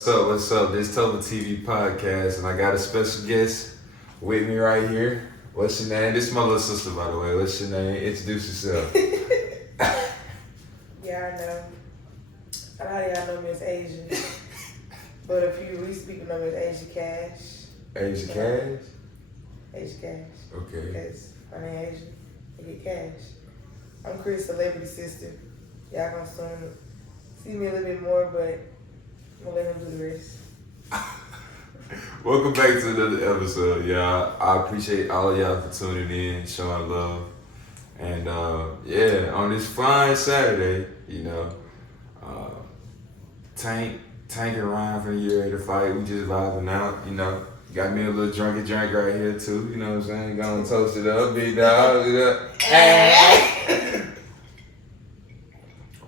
What's up? This TopherTvPodcast, and I got a special guest with me right here. What's your name? This is my little sister, by the way. What's your name? Introduce yourself. Yeah, I know. A lot of y'all know me as Asian, but a few recent people know me as Asia Cash. Asia Cash? Asia Cash. Okay. Because my name Asia, I get cash. I'm Chris' celebrity sister. Y'all gonna soon see me a little bit more, but I'm gonna let him do the rest. Welcome back to another episode, y'all. I appreciate all of y'all for tuning in, showing love. And yeah, on this fine Saturday, Tank and Ryan from the year ready to fight. We just vibing out, Got me a little drunk right here too, you know what I'm saying? Gonna toast it up, big dog.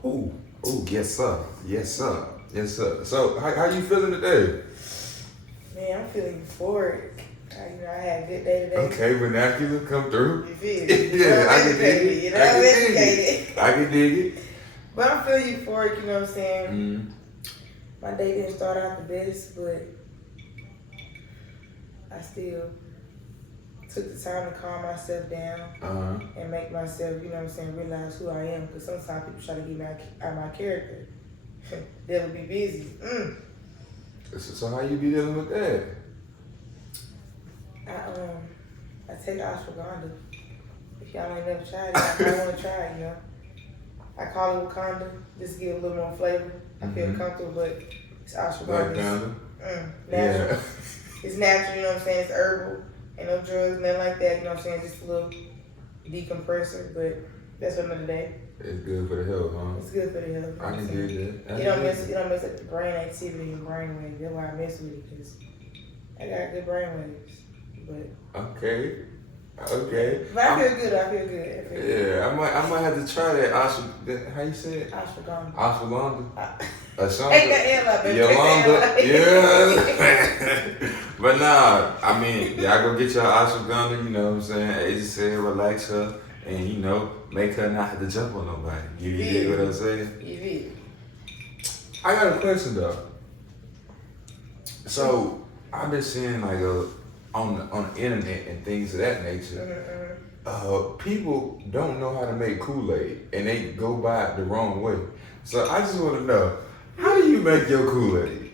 Ooh, yes sir. Yes sir. Yes sir. So how you feeling today? Man, I'm feeling euphoric. I had a good day today. Okay, vernacular come through. You feel me? Yeah, I can dig it. You know, I'm educated. I can dig it. But I'm feeling euphoric, you know what I'm saying? Mm. My day didn't start out the best, but I still took the time to calm myself down and make myself, realize who I am. Because sometimes people try to get me out of my character. They'll be busy. So how you be dealing with that? I take ashwagandha. If y'all ain't never tried it, I want to try it, I call it Wakanda, just to give it a little more flavor. I feel comfortable, but it's ashwagandha. Natural. Yeah. It's natural, you know what I'm saying? It's herbal. Ain't no drugs, nothing like that, you know what I'm saying? Just a little decompressor, but that's for another day. It's good for the health, huh? It's good for the health. I can do that. It don't mess up the brain activity and brain waves. That's why I mess with it, because I got good brain waves. But Okay. But I feel good. Yeah, I might have to try that. How you say it? Ashwagandha. Ashwagandha. Take that L up, baby. Yolanda. Yeah. But nah, I mean, y'all go get your ashwagandha, you know what I'm saying? Asia said relax her and, make her not have to jump on nobody. You get what I'm saying? You did. I got a question though. So I've been seeing like on the internet and things of that nature, people don't know how to make Kool-Aid and they go by it the wrong way. So I just want to know, how do you make your Kool-Aid?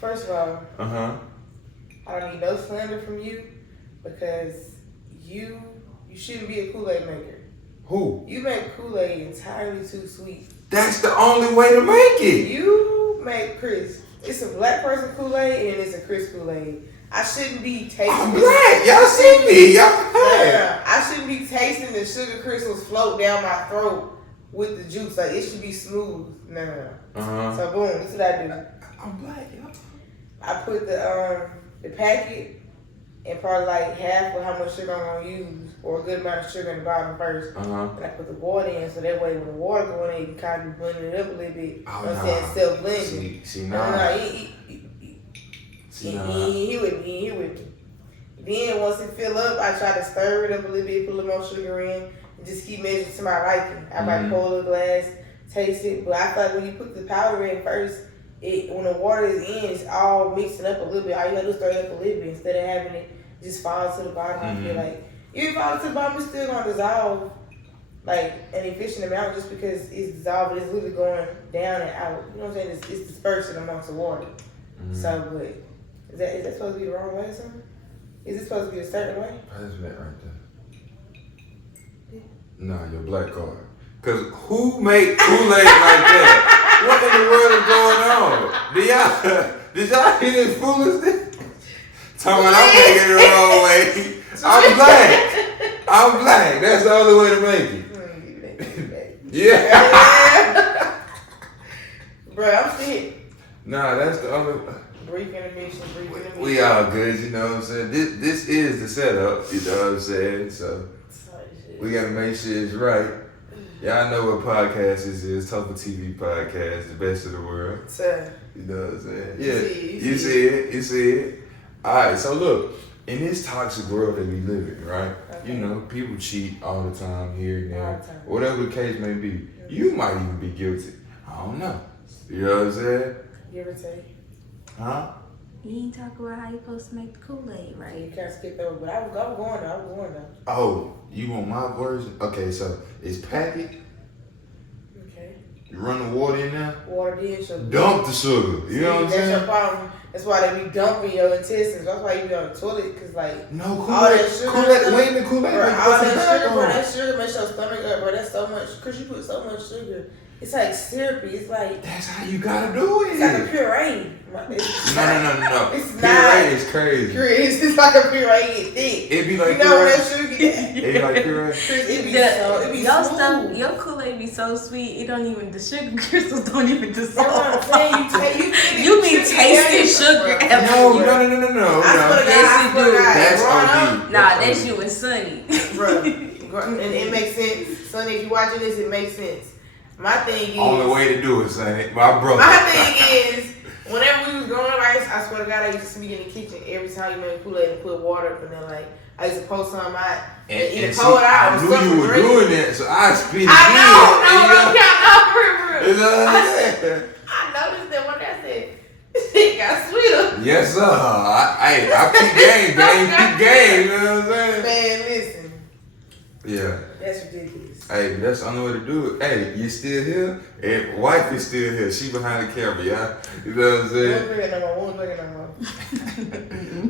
First of all, I don't need no slander from you, because you shouldn't be a Kool-Aid maker. Who? You make Kool-Aid entirely too sweet. That's the only way to make it. You make Chris. It's a black person Kool-Aid and it's a Chris Kool-Aid. I shouldn't be tasting. I'm black. Y'all see me. Y'all black. I shouldn't be tasting the sugar crystals float down my throat with the juice. Like, it should be smooth. No. So boom, this is what I do. I'm black, y'all. I put the packet and probably like half of how much sugar I'm gonna use, or a good amount of sugar in the bottom first. And I put the water in, so that way when the water go in, you can kind of blend it up a little bit. You know what I'm saying? Self-blending. He with me. Then once it fill up, I try to stir it up a little bit, put a little more sugar in, and just keep measuring to my liking. I might pour a little glass, taste it, but I feel like when you put the powder in first, when the water is in, it's all mixing up a little bit. All you gotta do is stir it up a little bit instead of having it just fall to the bottom. I feel like if it falls to the bottom, it's still gonna dissolve like an efficient amount, just because it's dissolving. It's literally going down and out. You know what I'm saying? It's dispersing amongst the water. So, but is that supposed to be the wrong way or something? Is it supposed to be a certain way? That's that right there. Nah, your black card. Cause who make Kool-Aid like that? What in the world is going on? Did y'all hear this foolishness? Talking about I'm making it the wrong way. I'm black. That's the only way to make it. Yeah. Bro, I'm sick. Nah, that's the only. Brief intermission. We all good, you know what I'm saying? This is the setup, you know what I'm saying? So we gotta make sure it's right. Y'all know what podcast this is. TopherTvPodcast, the best of the world. Sir. You know what I'm saying? Yeah. You see it. Alright, so look, in this toxic world that we live in, right? Okay. People cheat all the time here and there. Whatever the case may be. You might even be guilty. I don't know. You know what I'm saying? Give or take. Huh? You ain't talk about how you supposed to make the Kool-Aid, right? You kind of skipped over, but I was going though. Oh, you want my version? Okay, so it's packet. Okay. You run the water in there. Water, then sugar. Dump the sugar. You know what I'm That's saying? your problem. That's why they be dumping your intestines. That's why you be on the toilet, cause like No, all Kool-Aid. that sugar, Kool-Aid. When the Kool-Aid? bro, Like, all put some that crack sugar, bro, on. that sugar makes your stomach up, bro. That's so much, cause you put so much sugar. It's like syrupy. It's like That's how you gotta do it. it's like a puree. It's No. It's Puree not. is crazy. It's like a puree. It's thick. It be like You know when puree. that sugar get? It be like puree. It be Your smooth. stuff, your Kool-Aid be so sweet. It don't even the sugar crystals don't even That's what I'm dissolve. saying. You be tasting sugar bro. everywhere. No. I swear to God, Yes, you do. That's growing OD. Nah, that's you and Sunny. Bro, and it makes sense. Sonny, if you watching this, it makes sense. My thing is, Only way to do it, son. My brother. my thing is, whenever we was growing up, I swear to God, I used to be in the kitchen every time you made Kool-Aid and put water up, and then like I used to pour some out and either pour it out or I knew something. you were doing that, so I spit it I in. know, You know? I noticed that one day I said, it got sweeter. Yes, sir. I keep game. You know what I'm saying? Man, listen, Yeah. that's ridiculous. Hey, that's the only way to do it. Hey, you still here? And wife is still here. She behind the camera, y'all. You know what I'm saying? One bigger no more.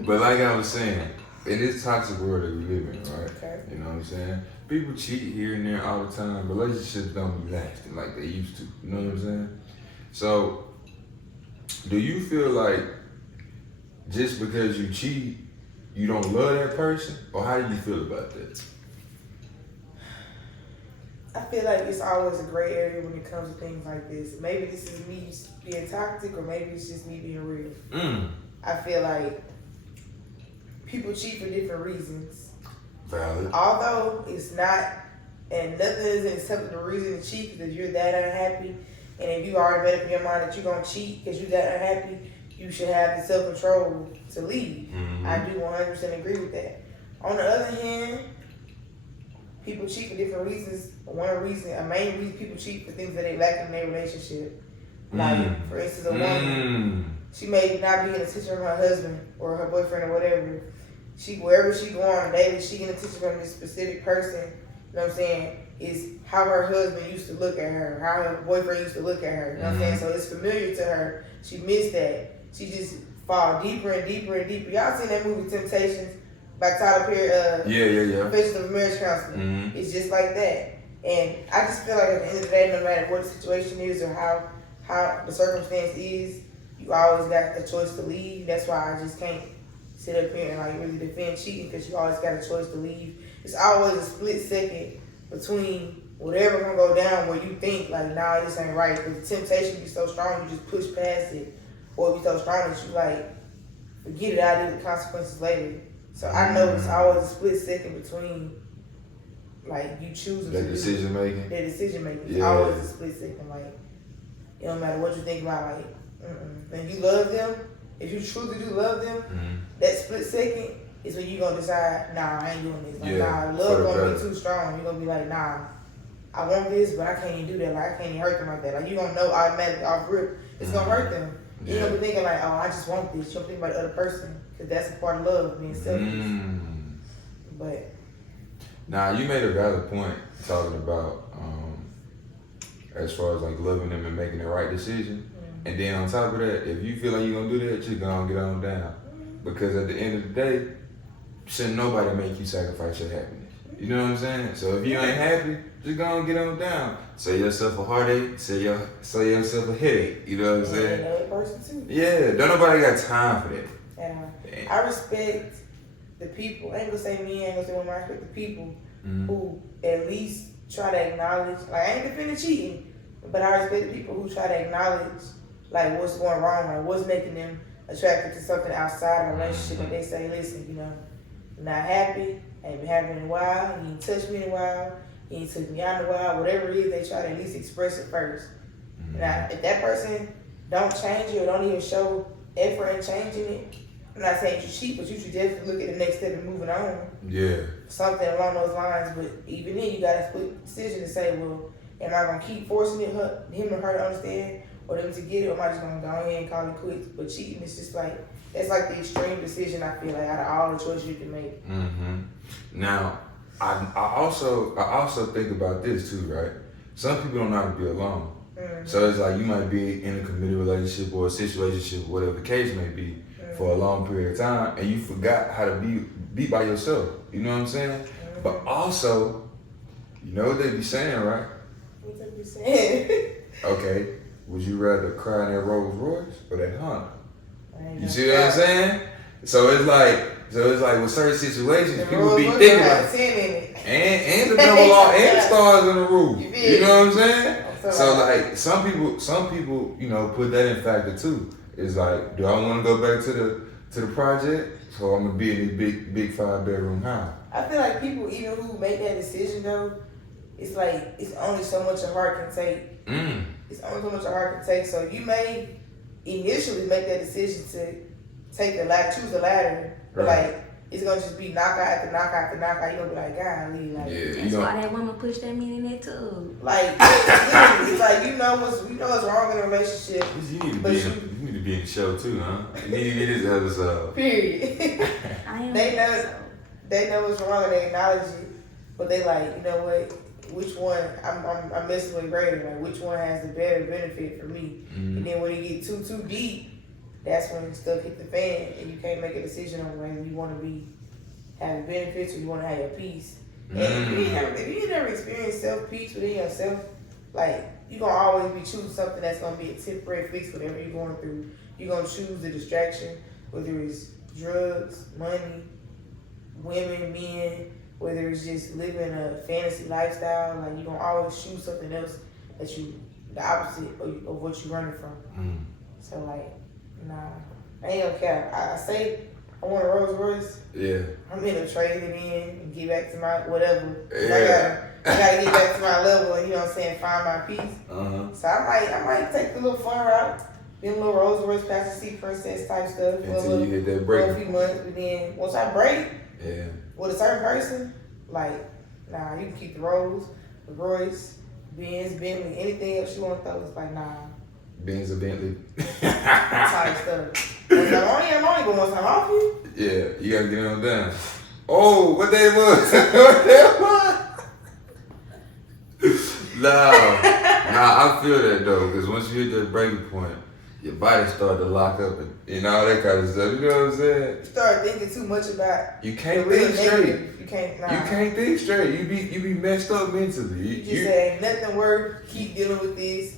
But like I was saying, in this toxic world that we live in, right? Okay. You know what I'm saying? People cheat here and there all the time. Relationships don't be lasting like they used to. You know what I'm saying? So, do you feel like just because you cheat, you don't love that person? Or how do you feel about that? I feel like it's always a gray area when it comes to things like this. Maybe this is me being toxic, or maybe it's just me being real. I feel like people cheat for different reasons. Valid. Although it's not, and nothing is an acceptable reason to cheat, because if you're that unhappy, and if you already made up in your mind that you're going to cheat because you're that unhappy, you should have the self-control to leave. Mm-hmm. I do 100% agree with that. On the other hand, people cheat for different reasons. A main reason people cheat for things that they lack in their relationship. Like, for instance, a woman, she may not be in attention from her husband or her boyfriend or whatever. Wherever she go on a daily, she get attention from this specific person. You know what I'm saying? Is how her husband used to look at her, how her boyfriend used to look at her. You know what I'm saying? So it's familiar to her. She missed that. She just fall deeper and deeper and deeper. Y'all seen that movie Temptations by Tyler Perry? Yeah. Confessions of a Marriage Counselor. Mm-hmm. It's just like that. And I just feel like at the end of the day, no matter what the situation is or how the circumstance is, you always got a choice to leave. That's why I just can't sit up here and like really defend cheating, because you always got a choice to leave. It's always a split second between whatever gonna go down where you think like, nah, this ain't right. But the temptation be so strong, you just push past it, or it be so strong that you like forget it. I'll deal with the consequences later. So I know it's always a split second between like you choosing That decision making. Their decision making. It's Yeah. always a split second. Like it don't matter what you think about. Like, if you love them, if you truly do love them, that split second is when you gonna decide, nah, I ain't doing this. Like, nah, love gonna be too strong. You gonna be like, nah, I want this, but I can't even do that. Like, I can't even hurt them like that. Like, you gonna know automatically off rip, it's gonna hurt them. You don't be thinking like, oh, I just want this. You don't think about the other person, because that's a part of love, being selfish. But now you made a valid point talking about as far as like loving them and making the right decision. And then on top of that, if you feel like you're gonna do that, you're gonna get on down. Because at the end of the day, shouldn't nobody make you sacrifice your happiness. You know what I'm saying? So if you ain't happy, just gonna get on down. Save yourself a heartache, save yourself a headache. You know what I'm saying? another person too. Yeah, don't nobody got time for that. And I respect the people. I ain't gonna say me, I ain't gonna say women. I respect the people who at least try to acknowledge. Like, I ain't defending cheating, but I respect the people who try to acknowledge like what's going wrong, like what's making them attracted to something outside of a relationship. And they say, listen, you know, I'm not happy. I ain't been happy in a while. You ain't touched me in a while. You ain't took me out in a while. Whatever it is, they try to at least express it first. Now, if that person don't change it or don't even show effort in changing it, I'm not saying you cheat, but you should definitely look at the next step and moving on. Yeah. Something along those lines. But even then, you got to split decision to say, well, Am I gonna keep forcing him or her to understand, or them to get it, or am I just gonna go ahead and call it quits? But cheating is just like, it's like the extreme decision, I feel like, out of all the choices you can make. Now, I also think about this too, right? Some people don't know how to be alone. So it's like you might be in a committed relationship or a situationship, whatever the case may be, for a long period of time, and you forgot how to be by yourself. You know what I'm saying? But also, you know what they be saying, right? What they be saying? Okay, would you rather cry in that Rolls Royce or that Honda? You see what I'm saying? So it's like with certain situations, people be thinking about it. And the double R and the stars in the roof. You know what I'm saying? So like some people, you know, put that in factor too. It's like, do I want to go back to the project? So I'm gonna be in this big 5-bedroom house. I feel like people even who make that decision though, it's like it's only so much a heart can take. It's only so much a heart can take. So you may initially make that decision to take the ladder, choose the ladder, but like it's gonna just be knockout after knockout after knockout. You gonna be like, golly, like that's why that woman pushed that man in there too. Like it's like you know what's wrong in a relationship. You need to be in the show too, huh? You need to get this episode. Period. They know what's wrong and they acknowledge it, but they like, you know what? Which one I'm messing with greater? Like which one has the better benefit for me? And then when it get too deep, that's when stuff hit the fan and you can't make a decision on whether you want to be having benefits or you want to have your peace. And if you never experienced self-peace within yourself, like you're gonna always be choosing something that's gonna be a temporary fix, whatever you're going through. You're gonna choose the distraction, whether it's drugs, money, women, men, whether it's just living a fantasy lifestyle. Like you're gonna always choose something else that the opposite of what you're running from. So like, nah, I ain't gonna care. I say I want a Rolls Royce. Yeah. I'm gonna trade it in and get back to my whatever. Yeah. I gotta get back to my level and, you know what I'm saying, find my peace. So I might take the little fun route, get a little Rolls Royce passenger seat princess type stuff until you get that break. For a few months, but then once I break with a certain person, like, nah, you can keep the Rolls, the Royce, Benz, Bentley, anything else you want to throw. It's like, nah. Benz or Bentley. Type stuff. I'm only going once I'm off you. Yeah, you gotta get on down. Oh, what day was? What day was? No, I feel that though, because once you hit that breaking point, your body start to lock up and all that kind of stuff. You know what I'm saying? You start thinking too much about. You can't think straight. You can't. Nah. You can't think straight. You be messed up mentally. You just say ain't nothing worth. Keep dealing with this.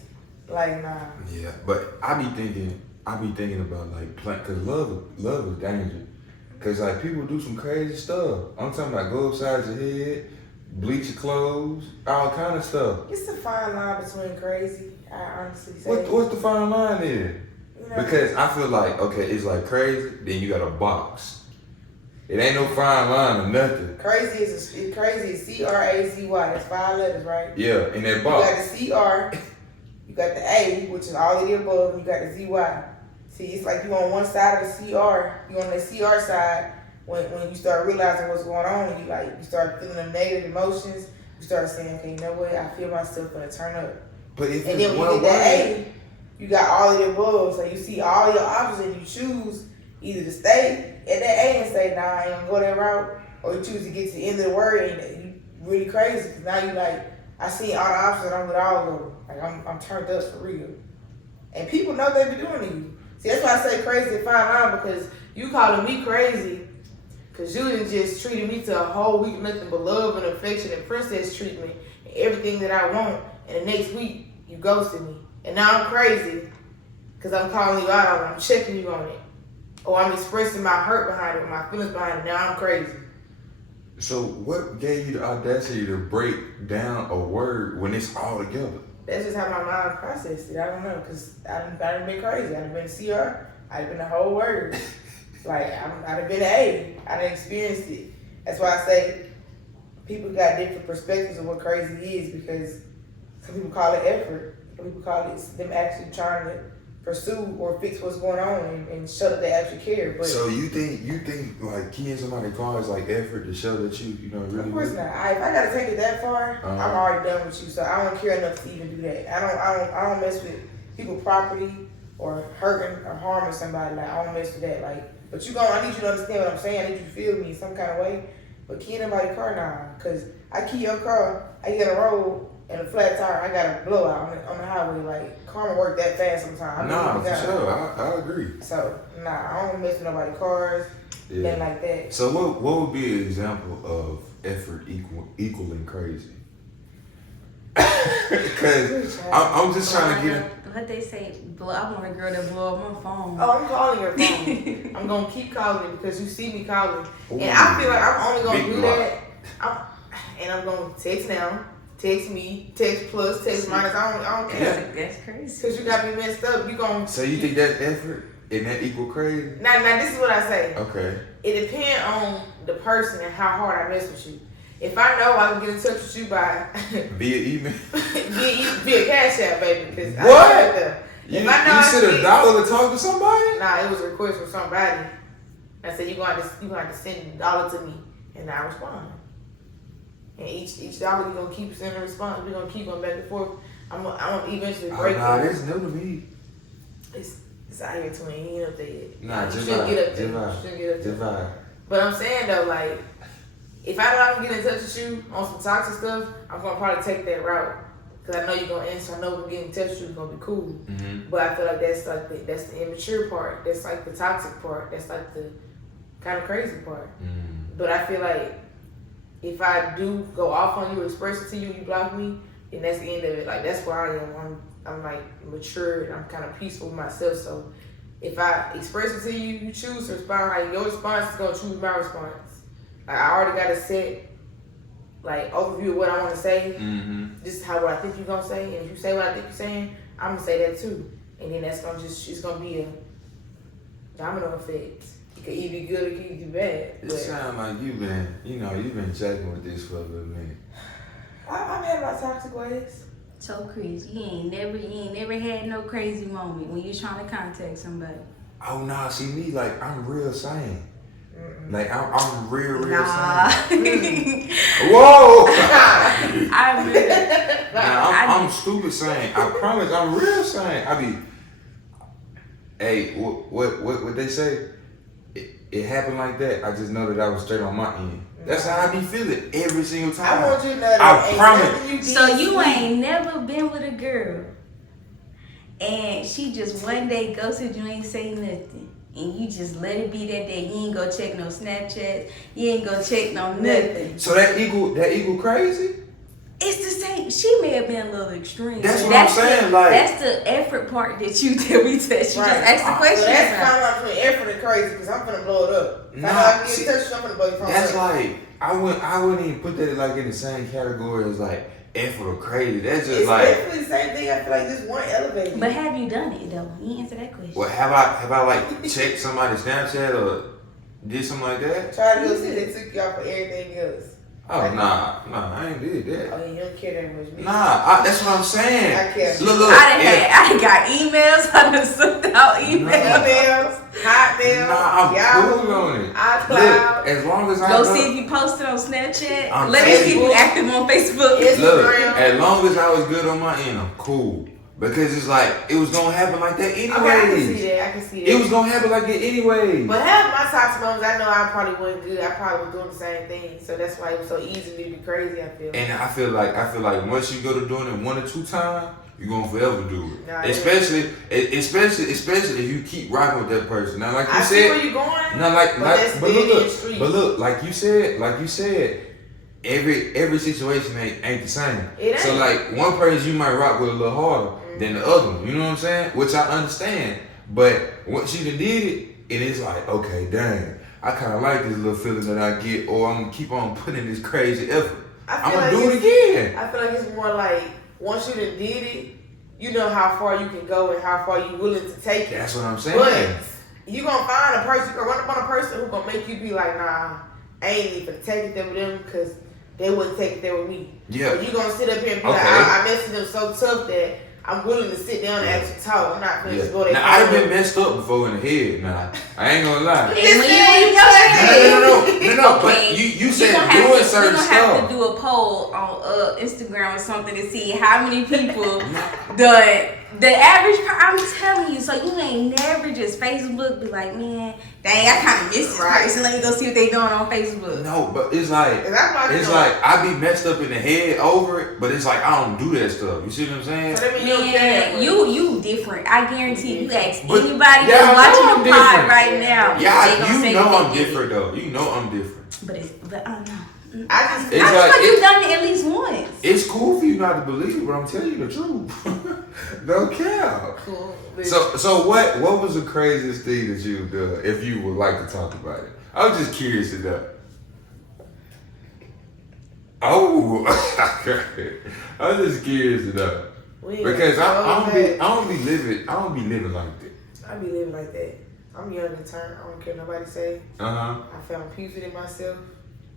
Like nah. Yeah, but I be thinking about like cause love is dangerous. Cause like people do some crazy stuff. I'm talking about go upside your head, bleach your clothes, all kind of stuff. It's a fine line between crazy. I honestly say. What's the fine line there? You know, because I feel like it's like crazy. Then you got a box. It ain't no fine line or nothing. Crazy is CRAZY. That's 5 letters, right? Yeah, in that box. You got the CR. You got the A, which is all of the above, and you got the ZY. See, it's like you on one side of the CR, you on the CR side, when you start realizing what's going on, and you start feeling them negative emotions, you start saying, okay, you know what, I feel myself gonna turn up. But if and then when you get that A, you got all of the above, so you see all your options and you choose either to stay at that A and say, nah, I ain't gonna go that route, or you choose to get to the end of the word and you really crazy, because now you like, I see all the options and I'm with all of them. Like I'm turned up for real. And people know they be doing to you. See, that's why I say crazy and fine line, because you calling me crazy because you didn't just treated me to a whole week of nothing but love and affection and princess treatment and everything that I want, and the next week you ghosted me. And now I'm crazy because I'm calling you out on it, I'm checking you on it. Or I'm expressing my hurt behind it, my feelings behind it. Now I'm crazy. So what gave you the audacity to break down a word when it's all together? That's just how my mind processed it. I don't know, because I done been crazy. I done been CR. I done been the whole word. Like, I done been A. I done experienced it. That's why I say people got different perspectives of what crazy is, because some people call it effort. Some people call it them actually trying to pursue or fix what's going on and show that they actually care. But so you think like keying somebody's car is like effort to show that you know really. Of course not. If I gotta take it that far, I'm already done with you. So I don't care enough to even do that. I don't mess with people's property or hurting or harming somebody. Like I don't mess with that. Like, but I need you to understand what I'm saying. I need you to feel me in some kind of way. But keying anybody's car now, cause I key your car, I get on the road and a flat tire, I got a blowout on the highway. Like karma work that fast sometimes. Nah, for sure. I agree. So I don't mess with nobody's cars. Nothing like that. So what would be an example of effort equaling crazy? Because I'm just trying to get. What they say, I want a girl that blow up my phone. Oh, I'm calling your phone. I'm gonna keep calling it because you see me calling, and I feel like I'm only gonna do that. I'm gonna text now, text me, text plus, text minus. I don't care. That's crazy. Cause you got me messed up. You gonna. So you think that's effort and that equal crazy? Now this is what I say. Okay. It depends on the person and how hard I mess with you. If I know I can get in touch with you by via email, via Cash App, baby. Because what? You sent $1 to talk to somebody? Nah, it was a request from somebody. I said you gonna have to send $1 to me, and I respond. And each dollar you gonna keep sending a response. We're gonna keep going back and forth. I'm gonna eventually break it. Nah, that's new to me. It's out here to me. He ain't up there yet. Nah, you just shouldn't get up there. vibe. You shouldn't get up there. Just vibe. But I'm saying though, like, if I know I can get in touch with you on some toxic stuff, I'm gonna probably take that route. Cause I know you're gonna answer. I know we're getting in touch with you. It's gonna be cool. Mm-hmm. But I feel like that's the immature part. That's like the toxic part. That's like the kind of crazy part. Mm-hmm. But I feel like if I do go off on you, express it to you, you block me, then that's the end of it. Like that's where I am. I'm like mature and I'm kind of peaceful with myself. So if I express it to you, you choose to respond. Like your response is gonna choose my response. Like I already got a set like overview of what I want to say. Mm-hmm. This is what I think you're gonna say, and if you say what I think you're saying, I'm gonna say that too. And then that's gonna it's gonna be a domino effect. It could either be good or it could either be bad. It sounds like you've been checking with this for a little minute. I've had my toxic ways. So crazy. You ain't never had no crazy moment when you're trying to contact somebody. Oh nah, see me like I'm real sane. Like I'm real nah. sane. Whoa! I remember. Nah, I'm stupid sane. I promise, I'm real sane. I be, hey, what they say? It happened like that. I just know that I was straight on my end. That's how I be feeling every single time. I want you to know that. I promise. So you ain't never been with a girl, and she just one day ghosted you, ain't say nothing. And you just let it be that day. You ain't go check no Snapchats. You ain't go check no nothing. So that equal crazy? It's the same. She may have been a little extreme. That's what I'm saying. That's the effort part that we touched. You just asked the question. So that's kind of between effort and crazy because I'm finna blow it up. Nah, I can get in touch with you, I'm finna blow your phone up. That's like I wouldn't even put that like in the same category as like effort or crazy. That's just it's like definitely the same thing. I feel like just one elevated. But have you done it though? You answer that question. Well, have I like checked somebody's Snapchat or did something like that? Try to go see they took you out for everything else. Oh nah, I ain't did that. Oh, you don't care that much. Nah, that's what I'm saying. I care. Look, I done got emails. I done sent out emails. Hotmail. Nah, I'm cool on it. iCloud. Look, as long as I Go know, see if you posted on Snapchat. On Let me see if you Facebook. active on Facebook. Instagram. look, as long as I was good on my end, I'm cool. Because it's like, it was going to happen like that anyway. Okay, I can see that. It was going to happen like that anyway. But half my toxic moments, I know I probably wasn't good. I probably was doing the same thing. So that's why it was so easy to be crazy, I feel. And I feel like once you go to doing it 1 or 2 times, you're going to forever do it. Nah, especially if you keep rocking with that person. Now, like you I said. see where you're going. Now, but look, like you said, every situation ain't the same. It ain't. So like one person you might rock with a little harder than the other one. You know what I'm saying? Which I understand. But once you done did it, it is like, okay, dang, I kind of like this little feeling that I get, or I'm gonna keep on putting this crazy effort. I'm gonna do it again. I feel like it's more like once you done did it, you know how far you can go and how far you willing to take it. That's what I'm saying. But you gonna find a person, you gonna run up on a person who gonna make you be like, nah, I ain't even take it there with them because they wouldn't take it there with me. Yeah. So you gonna sit up here and be Okay. like, I messed with them so tough that I'm willing to sit down and actually talk. I'm not gonna just go there. Now, I've been messed up before in the head. Now, I ain't gonna lie. No, but you said doing certain stuff. We're gonna have to do a poll on Instagram or something to see how many people the average. I'm telling you, so you ain't never just Facebook be like, man, dang, I kind of miss this person. Let me go see what they doing on Facebook. No, but it's like I be messed up in the head over it, but it's like I don't do that stuff. You see what I'm saying? So man, you different. I guarantee you ask anybody that's watching the pod right now. Yeah, you know I'm different though. You know I'm different. But I don't know. I just thought you've done it at least once. It's cool for you not to believe it, but I'm telling you the truth. Don't care. cool. So what was the craziest thing that you've done, if you would like to talk about it? I was just curious to know. Oh, I was just curious to know. Because I don't be living like that. I be living like that. I'm young and turn. I don't care what nobody say. I found peace within myself.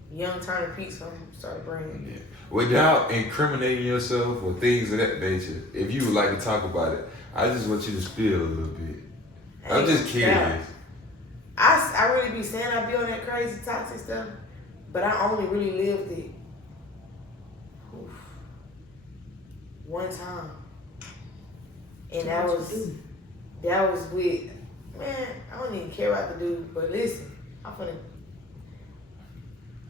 Young turning peace, so I'm started bringing. Yeah. Without incriminating yourself or things of that nature, if you would like to talk about it, I just want you to spill a little bit. I'm just curious. I really be saying I be on that crazy toxic stuff, but I only really lived it one time, and that was with, man, I don't even care about the dude, but listen, I'm finna.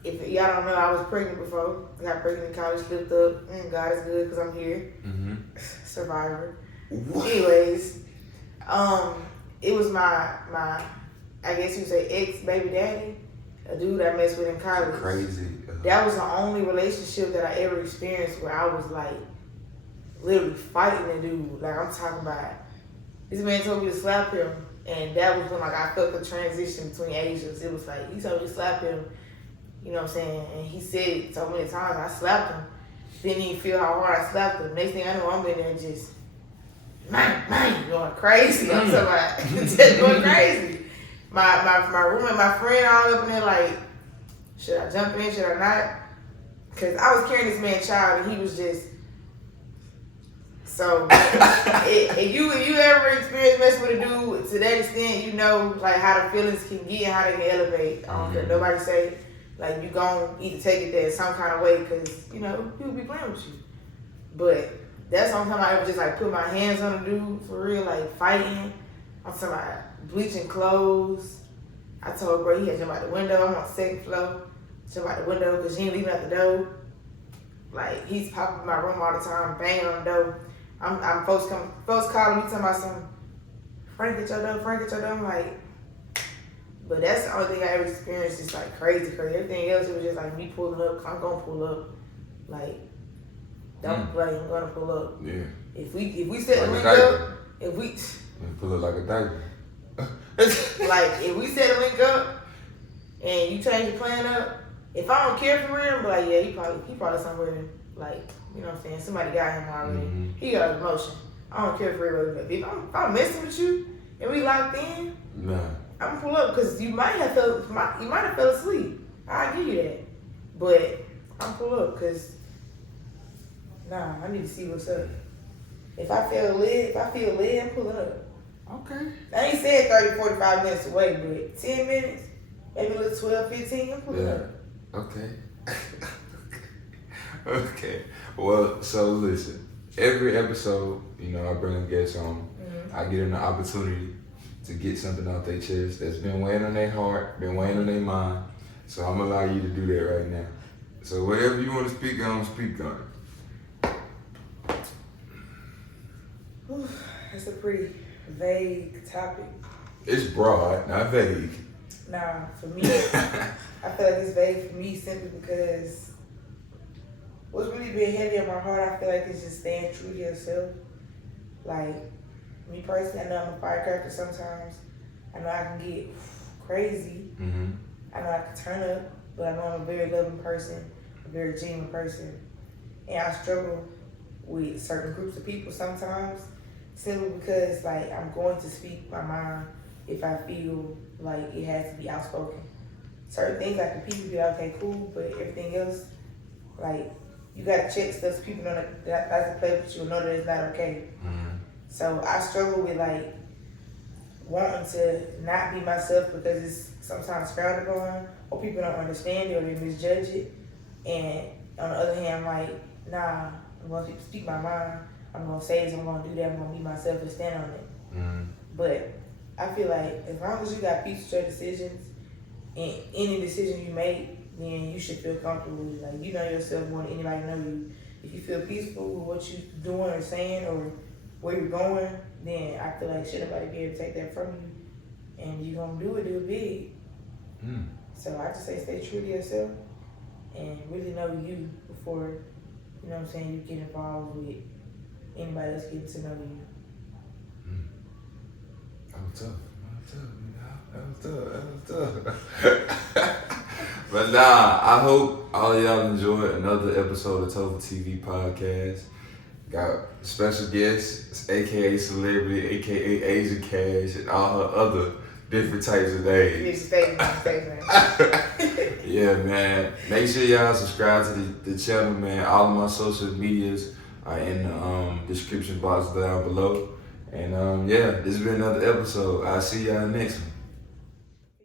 If y'all don't know, I was pregnant before. I got pregnant in college, flipped up. God is good because I'm here. Survivor. What? Anyways, it was my I guess you would say ex-baby daddy, a dude I messed with in college. Crazy. That was the only relationship that I ever experienced where I was like literally fighting the dude. Like I'm talking about, this man told me to slap him, and that was when like I felt the transition between ages. It was like he told me to slap him. You know what I'm saying? And he said it so many times, I slapped him. Didn't even feel how hard I slapped him. Next thing I know, I'm in there just, man, going crazy. I'm talking about just going crazy. My roommate, my friend all up in there like, should I jump in, should I not? Because I was carrying this man's child and he was just, so if you ever experience messing with a dude to that extent, you know like how the feelings can get and how they can elevate. I don't care nobody say. Like, you gon' either take it there some kind of way because, you know, people be playing with you. But that's the only time I ever just, like, put my hands on a dude for real, like, fighting. I'm talking about bleaching clothes. I told bro he had to jump out the window. I'm on the second floor. Jump out the window because he ain't leaving out the door. Like, he's popping in my room all the time, banging on the door. I'm folks calling me, talking about some, Frank at your door. I'm like, but that's the only thing I ever experienced. It's like crazy. Everything else, it was just like me pulling up. I'm gonna pull up. Like, don't play. I'm gonna pull up. Yeah. If we set the like link up, if we pull it like a diaper. like if we set a link up and you change the plan up, if I don't care for real, I'm like, yeah, he probably somewhere like, you know what I'm saying, somebody got him already. He got an emotion. I don't care for real. If I'm messing with you and we locked in, nah. I'm gonna pull up because you might have fell asleep. I'll give you that. But I'm pull up because I need to see what's up. If I feel lit, I'm pulling up. Okay. I ain't said 30, 45 minutes away, but 10 minutes, maybe a little 12, 15, I'm pulling up. Okay. Okay. Well, so listen. Every episode, you know, I bring a guest on. I get an opportunity to get something out their chest that's been weighing on their heart, been weighing on their mind. So I'm gonna allow you to do that right now. So whatever you want to speak on, speak on it. That's a pretty vague topic. It's broad, not vague. Nah, for me, I feel like it's vague for me simply because what's really been heavy on my heart, I feel like it's just staying true to yourself. Like, me personally, I know I'm a firecracker sometimes. I know I can get crazy. I know I can turn up, but I know I'm a very loving person, a very genuine person. And I struggle with certain groups of people sometimes, simply because like I'm going to speak my mind if I feel like it has to be outspoken. Certain things I can people be like, okay, cool, but everything else, like, you gotta check stuff so people know that that's a play with you and know that it's not okay. So I struggle with like wanting to not be myself because it's sometimes frowned upon or people don't understand it or they misjudge it. And on the other hand, I'm like, nah, I'm gonna speak my mind. I'm gonna say this, I'm gonna do that, I'm gonna be myself and stand on it. But I feel like as long as you got peace with your decisions and any decision you make, then you should feel comfortable with it. Like, you know yourself more than anybody know you. If you feel peaceful with what you're doing or saying or where you're going, then I feel like should nobody be able to take that from you. And you're gonna do it big. So I just say stay true to yourself and really know you before, you know what I'm saying, you get involved with anybody else getting to know you. That was tough. But nah, I hope all of y'all enjoyed another episode of TopherTvPodcast. Got special guests, aka celebrity, aka Asian Cash, and all her other different types of names. Yeah, man. Make sure y'all subscribe to the channel, man. All of my social medias are in the description box down below. And yeah, this has been another episode. I'll see y'all next one.